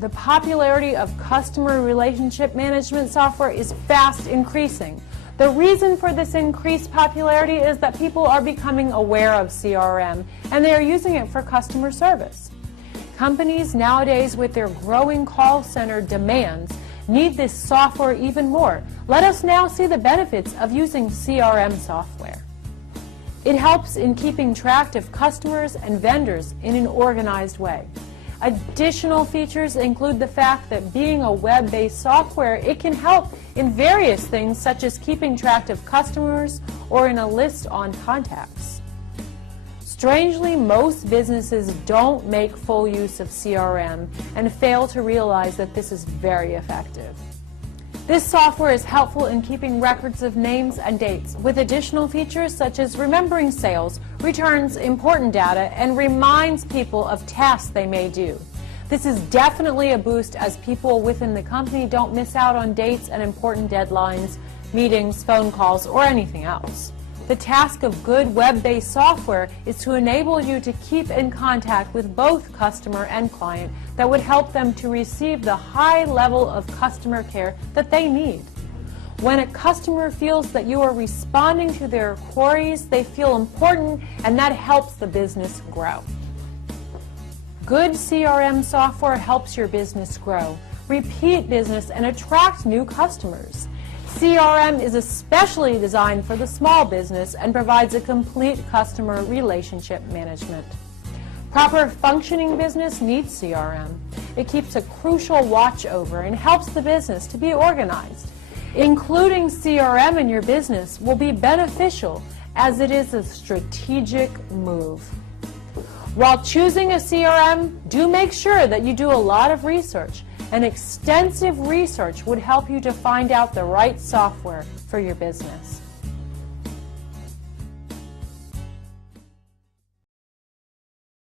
The popularity of customer relationship management software is fast increasing. The reason for this increased popularity is that people are becoming aware of CRM and they are using it for customer service. Companies nowadays, with their growing call center demands, need this software even more. Let us now see the benefits of using CRM software. It helps in keeping track of customers and vendors in an organized way. Additional features include the fact that being a web-based software, it can help in various things such as keeping track of customers or in a list on contacts. Strangely, most businesses don't make full use of CRM and fail to realize that this is very effective. This software is helpful in keeping records of names and dates, with additional features such as remembering sales, returns important data, and reminds people of tasks they may do. This is definitely a boost as people within the company don't miss out on dates and important deadlines, meetings, phone calls, or anything else. The task of good web-based software is to enable you to keep in contact with both customer and client that would help them to receive the high level of customer care that they need. When a customer feels that you are responding to their queries, they feel important, and that helps the business grow. Good CRM software helps your business grow, repeat business, and attract new customers. CRM is especially designed for the small business and provides a complete customer relationship management. Proper functioning business needs CRM. It keeps a crucial watch over and helps the business to be organized. Including CRM in your business will be beneficial as it is a strategic move. While choosing a CRM, do make sure that you do a lot of research. And extensive research would help you to find out the right software for your business.